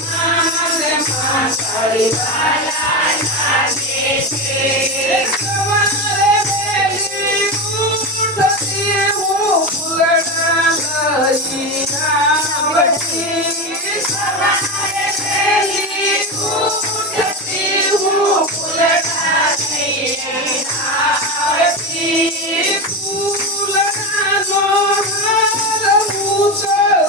મને માતાળી વાલા લાગે છે સવારે વહેલી ઉઠતી હું ફૂલડા લઈ આવતી સવારે વહેલી ઉઠતી હું ફૂલડા લઈ આવતી ફૂલડાનો હાર હું મને